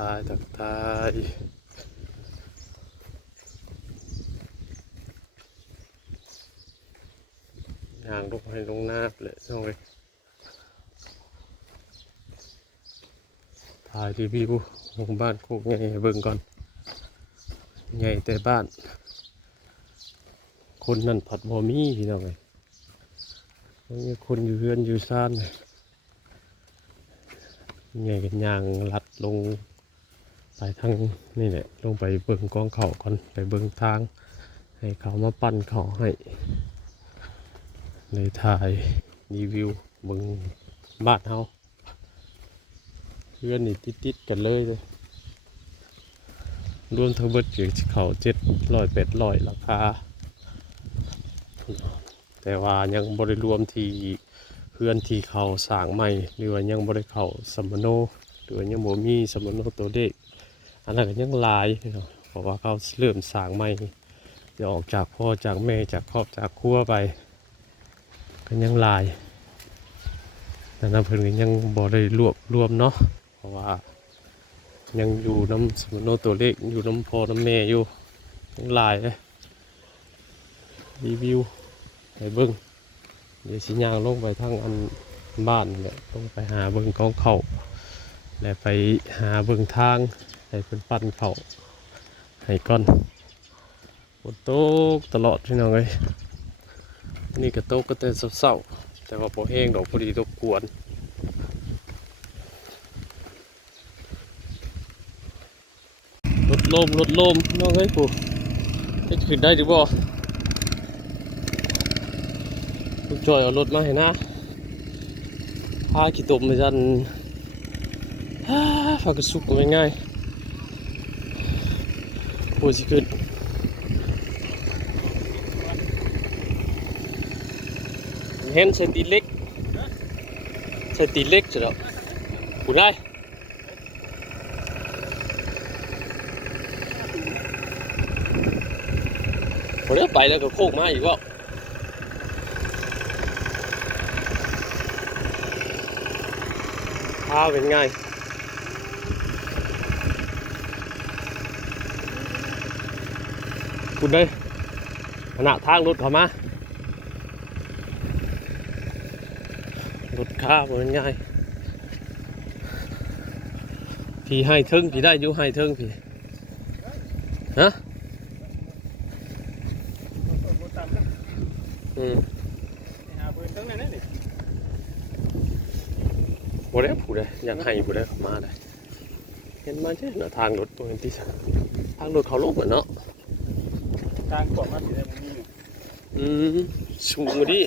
ทักทายย่างลงให้ลงน้าเลยน้องเลยถ่ายรีวิวหมู่บ้านโคกใหญ่ให้เบิ่งก่อนใหญ่แต่บ้านคนนั่นผัดบะหมี่พี่น้องเลยมีคนอยู่เรือนอยู่ซ่านใหญ่กันย่างลัดลงไปทางนี่แหละลงไปเบิ่งกองเขาก่อนไปเบิ่งทางให้เขามาปั้นเขาให้เลยถ่ายรีวิวเบิ่งบ้านเฮาเรือนนี่ติดกันเลยรวมทั้งเบิดเกี่ยวเขา700-800ราคาแต่ว่ายังบริรวมที่เพื่อนที่เขาสร้างใหม่หรือว่ายังบริเขาสัมมโนหรือว่ายังบ่มีสัมมโนตัวเด็กอันนั้นก็ยังหลายเพราะว่าเขาเริ่มสร้างใหม่จะออกจากพ่อจากแม่จากครอบจากครัวไปก็ยังหลายแต่นั้นเพิ่นก็ยังบ่ได้รวมเนาะเพราะว่ายังอยู่น้ำสมโนตัวเล็กอยู่น้ำพ่อน้ำแม่อยู่ยังหลายเลยรีวิวไปเบิ้งเดี๋ยวสิย่างลงไปทางอันบ้านเนี่ยต้องไปหาเบิ้งกองเขาแล้วไปหาเบิ้งทางให้เพิ่นปั้นเขาให้ก่อนฝนตกตลอดพี่น้องเลยนี่ก็ตกก็แต่เศร้าๆแต่ว่าพอแห้งดอกพอดีตกกวนลดลมน้องเอ้ยปู่จะขึ้นได้หรือเปล่าลูกจอยเอารถมาให้นะพาขี่ตมไปจันฝากกระสุกง่ายๆปู่สิขึ้นเห็นใส่ตีเล็กใช่หรอปู่ได้พอเดี๋ยวไปแล้วก็โคกมาอีกว่าพาเป็นไงคุณได้ขณะทางรถเขามารถข้าเป็นไงพี่ให้ทึ่งพี่ได้อยู่ให้ทึ่งพี่ฮะบ่ได้ผู้ใดอยากให้ผู้ใดมาได้เห็นมาใช่เนาะทางรถตัวนี้ที่ทางรถเขาลงเหมือนเนาะทางก่อนมาสิได้มันมีสูงดิ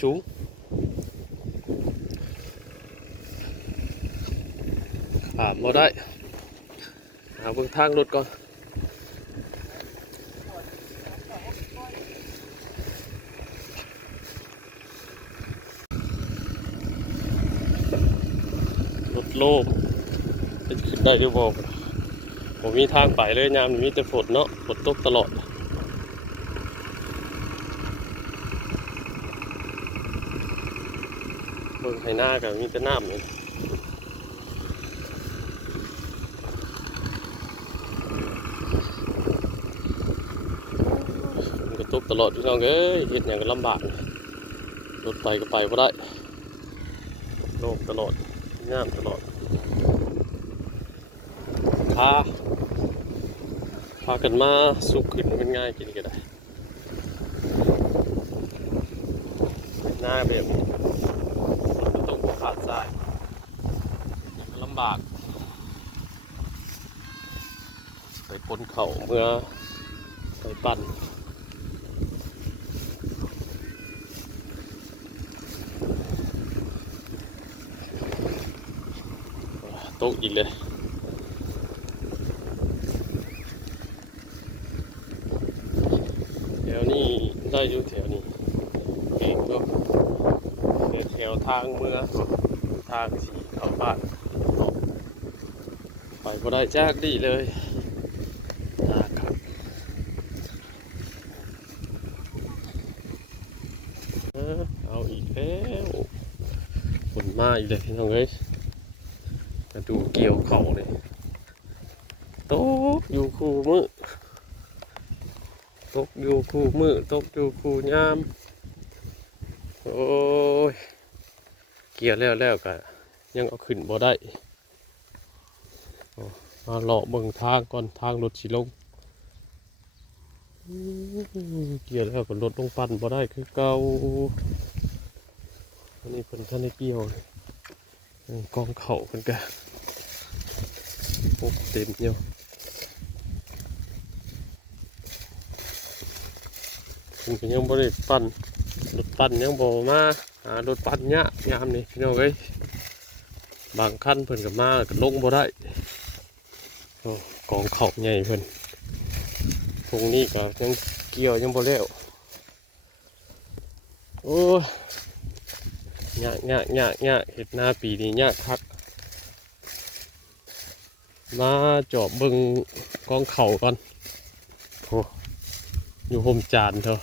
สูงผ่านบ่ได้หาเบิ่งทางรถก่อนรถโล่งจะขึ้นได้หรือเปล่าผมมีทางไปเลยยามมีแต่ฝนเนาะฝนตกตลอดเบิ่งให้หน้ากับมีแต่น้ำเลยมันก็ตกตลอดพี่น้องเอ้ยเฮ็ดหยังก็ลำบากรถไปก็ไปบ่ได้โล่งตลอดน้ำตลอดพากันมาสุกขึ้นเป็นง่ายกินก็ได้หน้าแบบตกขาดทรายลำบากไปพ้นเข่าเมื่อไปปั่นตกอีกเลยแถวนี้ได้อยู่แถวนี้เองก็แถวทางเมื่อทางสีเข้าบ้านไปก็ได้จากดีเลยนะครับเอาอีกแล้วฝนมาอีกเลยพี่น้องเอ้ย มาดูเกี่ยวเขาเลยตกอยู่คู่มือตกอยู่คู่มือตกอยู่คู่ยามโอ้ยเกี่ยวแล้วก็ยังเอาขึ้นบ่ได้มาเลาะเบิ่งทางก่อนทางรถสิลงเกี่ยวแล้วก็รถลงปั่นบ่ได้คือเก่าอันนี้เพิ่นท่านได้เกี่ยวกองเข่าเพิ่นก็โอ้เต็มเนี่ยเพิ่นก็ยังบ่ได้ปั่นรถปั่นยังบ่มาหารถปั่นยะยามนี่พี่น้องเอ้ยบางคันเพิ่นก็มาก็ลงบ่ได้โอ้กองเข่าใหญ่เพิ่นตรงนี้ก็ยังเกี่ยวยังบ่แล้วโอ้ยากเห็ดหน้าปีนี้ยากคักมาจอบเบิ่งกองเข่าก่อนโอ้อยู่ห่มจานเถอะ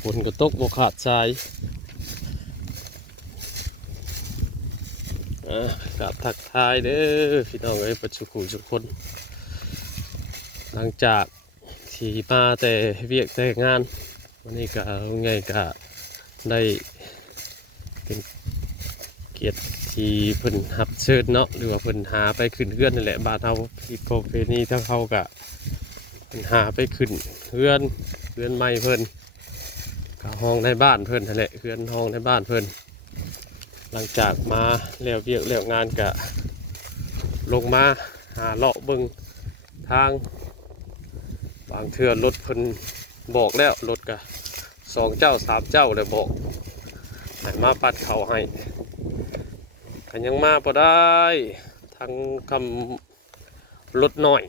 ฝนก็ตกบ่ขาดสายกับทักทายเด้อพี่น้องเอ้ยปัจจุบันทุกคนหลังจากที่มาแต่เวียกแต่งานวันนี้ก็ไงก็ได้เป็นเกียรติที่เพิ่นหับเชิญเนาะหรือว่าเพิ่นหาไปขึ้นเฮือนนั่นแหละบ้านเฮาที่โปรเพณีทั้งเฮาก็เพิ่นหาไปขึ้นเฮือนใหม่เพิ่นก็ห้องในบ้านเพิ่นนั่นแหละเฮือนห้องในบ้านเพิ่นหลังจากมาแล้วเวียกแล้วงานก็ลงมาหาเลาะเบิ่งทางบางเทื่อรถเพิ่นบอกแล้วรถก็2 เจ้า 3 เจ้าเลยบอกให้มาปัดเขาให้กันยังมาพอได้ทางคำรถหน่อย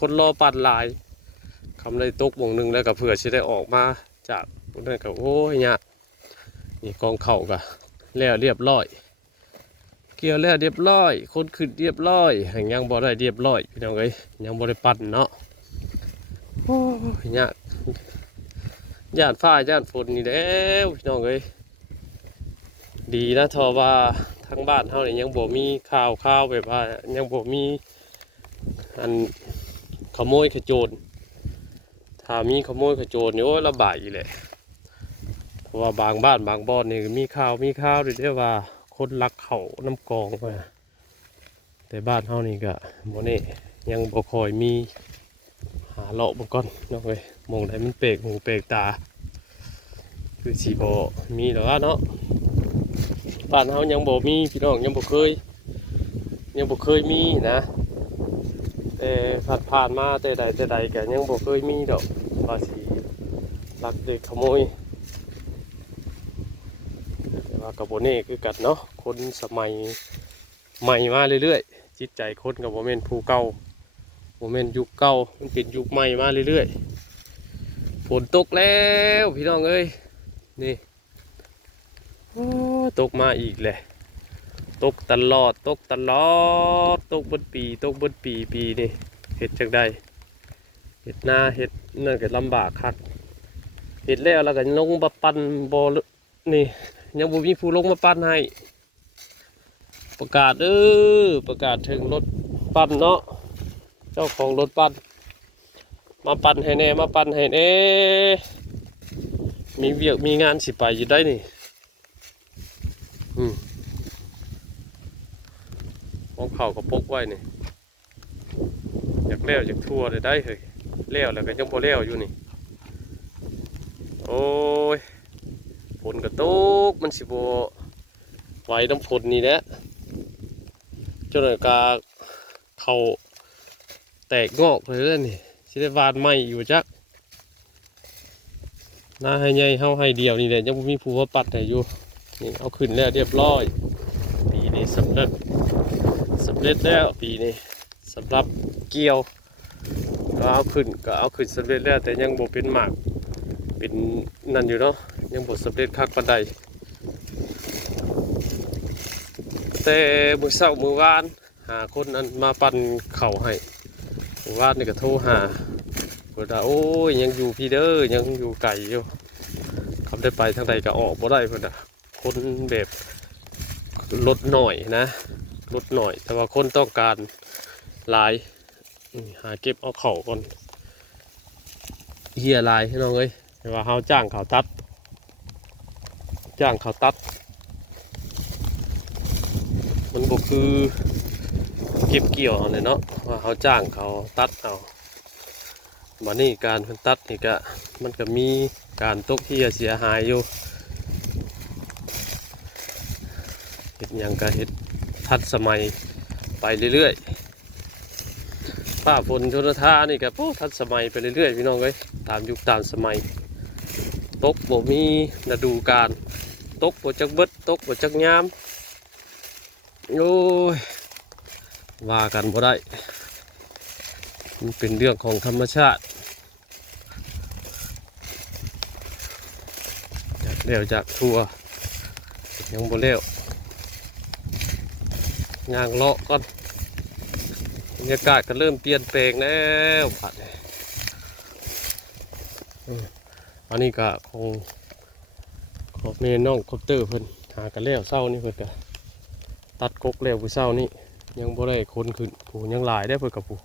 คนรอปัดหลายคำเลยตกวงหนึ่งแล้วก็เผื่อจะได้ออกมาจากนั่นก็โอ้ยเนี่ยนี่กองเข่าก็แล้วเรียบร้อยเกี่ยวแล้วเรียบร้อยคนขึ้นเรียบร้อยยังบ่ได้เรียบร้อยพี่น้องเอ้ยยังบ่ได้ปั่นเนาะโอ้ยเนี่ยย่านฟ้าย่านฝนนี่แล้วพี่น้องเอ้ยดีนะทว่าทางบ้านเฮาเนี่ยยังบ่มีข่าวแบบว่ายังบ่มีอันขโมยขโจรถ้ามีขโมยขโจรนี่โอ้ยระบาดอีแหละเพราะว่าบางบ้านบางบ่อนนี่มีข่าวด้วยเด้อว่าคนลักเขาน้ำกองไปแต่บ้านเฮานี่ก็บ่นี่ยังบ่ค่อยมีหาเลาะบ่ก่อนเนาะเว้ยมองได้มันเปกหูเปกตาคือสิบ่มีหรอกเนาะบ้านเฮายังบ่มีพี่น้องยังบ่เคยมีนะแต่ผ่านมาแต่ใดก็ยังบ่เคยมีดอกว่าสิลักเด็กขโมยแต่ว่ากับบ่นี่คือกันเนาะคนสมัยใหม่มาเรื่อยๆจิตใจคนกับบ่แม่นผู้เก่าบ่แม่นยุคเก่ามันเป็นยุคใหม่มาเรื่อยๆฝนตกแล้วพี่น้องเอ้ยนี่โอ้ตกมาอีกแหละตกตลอดตกเบิดปีปีนี่เฮ็ดจังได๋เฮ็ดนาเฮ็ดนั่นก็ลำบากคักเฮ็ดแล้วก็ลงมาปั่นบ่นี่ยังบ่มีผู้ลงมาปั่นให้ประกาศประกาศถึงรถปั่นเนาะเจ้าของรถปั่นมาปั่นให้แน่มีเวียกมีงานสิไปอยู่ได้นี่ของเขาก็ปกไว้นี่อยากแล้วอยากทั่วเลยได้เฮ้ยแล้วก็ยังบ่แล้วอยู่นี่โอ้ยฝนก็ตกมันสิบ่ไหวน้ำฝนนี่แหละจนกาเขาแตกงอกเลยนี่สิได้วานใหม่อยู่จักน่าให้ใหญ่เฮาให้เดียวนี่แหละยังบ่มีผู้ว่าปัดให้อยู่นี่เอาขึ้นแล้วเรียบร้อยปีนี้สำเร็จแล้วปีนี้สำหรับเกี่ยวก็เอาขึ้นสำเร็จแล้วแต่ยังบ่เป็นหมากเป็นนั่นอยู่เนาะยังบ่สำเร็จคักปานใดแต่มื้อเช้ามื้อวานหาคนอันมาปั่นเข่าให้มื้อวานนี่ก็โทรหาเพิ่นว่าโอ้ยยังอยู่พี่เด้อยังอยู่ไกลอยู่ ำได้ไปทางใดก็ออกบ่ได้เพิ่นน่ะคนแบบลดหน่อยนะลดหน่อยแต่ว่าคนต้องการหลายหาเก็บเอาเข่าก่อนเฮียหลายให้น้องเอ้ยแต่ว่าเฮาจ้างเขาตัดมันบ่คือเก็บเกี่ยวเอาเลยเนาะว่าเฮาจ้างเขาตัดเอาบัดนี้การเพิ่นตัดนี่ก็มันก็มีการตกเฮียเสียหายอยู่เฮ็ดหยังก็เฮ็ดทันสมัยไปเรื่อยๆฟ้าฝนชนทานี่ก็ทันสมัยไปเรื่อยๆพี่น้องเอ้ยตามยุคตามสมัยตกบ่มีฤดูกาลตกบ่จักเบิดตกบ่จักยามโอ้ยว่ากันบ่ได้มันเป็นเรื่องของธรรมชาติจากเลี้ยวจากทัวยังบ่เลี้ยวย่างเลาะก่อนบรรยากาศก็เริ่มเปลี่ยนแปลงแล้วผัดอันนี้ก็คงขอบเมนน้องคอปเตอร์เพิ่นหากันแล้วเศร้านี่เพิ่นก็ตัดกกแล้วผู้เศร้านี่ยังบ่ได้คนขึ้นผู้ยังหลายได้เพิ่นกับผู้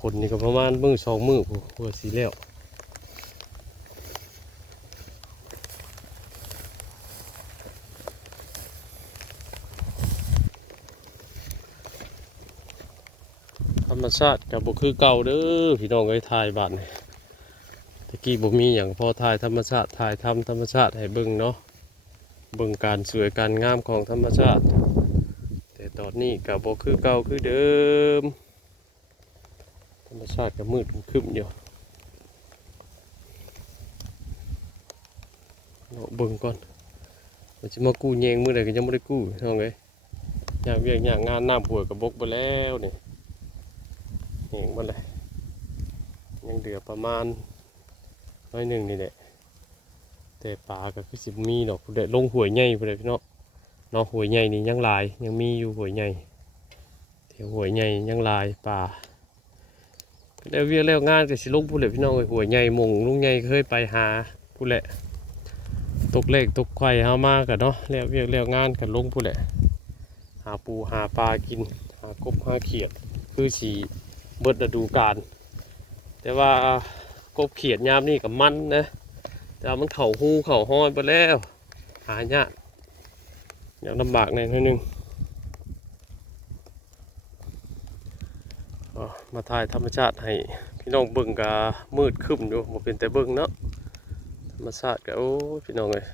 คนนี่ก็ประมาณมื้อ2 มื้อผู้เพื่อสิแล้วธรรมชาติกับบ่คือเก่าเด้อพี่น้องเอ้ยถ่ายบ้านนี่ตะกี้บ่มีหยังพอถ่ายธรรมชาติถ่ายทำธรรมชาติให้เบิ่งเนาะเบิ่งการสวยการงามของธรรมชาติแต่ตอนนี้กับบ่คือเก่าคือเดิมธรรมชาติก็มืดครึ้มอยู่เบิ่งก่อนมันจะมากู้แยงมื้อใดก็ยังบ่ได้กู้น้องเอ้ยอยากเวียกอยากงานน้ำป่วยกับบกไปแล้วนี่แหงมันเลยยังเหลือประมาณน้อยหนึ่งนี่แหละแต่ปลาก็คือสิมีดอกเด็ดลงหวยใหญ่ไปเลยพี่น้องเนาะหวยใหญ่นี่ยังลายยังมีอยู่หวยใหญ่แถวหวยใหญ่ยังลายปลาแล้วเวียแล้วงานก็สิลงผู้เลยพี่น้องหวยใหญ่มงลุงใหญ่เคยไปหาผู้แหละตกเลขตกไข่เฮามากันเนาะแล้วเวียแล้วงานกันลงผู้แหละหาปูหาปลากินหากบหาเขียดคือสีเบิดฤดูกาลแต่ว่ากบเขียดยามนี่กับมันนะแต่มันเข่าหูเข่าห้อยไปแล้วหายากอย่างลำบากในนิดนึงมาถ่ายธรรมชาติให้พี่น้องเบิ่งกะมืดครึ้มอยู่บ่เป็นแต่เบิ่งเนาะธรรมชาติก็โอ้พี่น้องเลย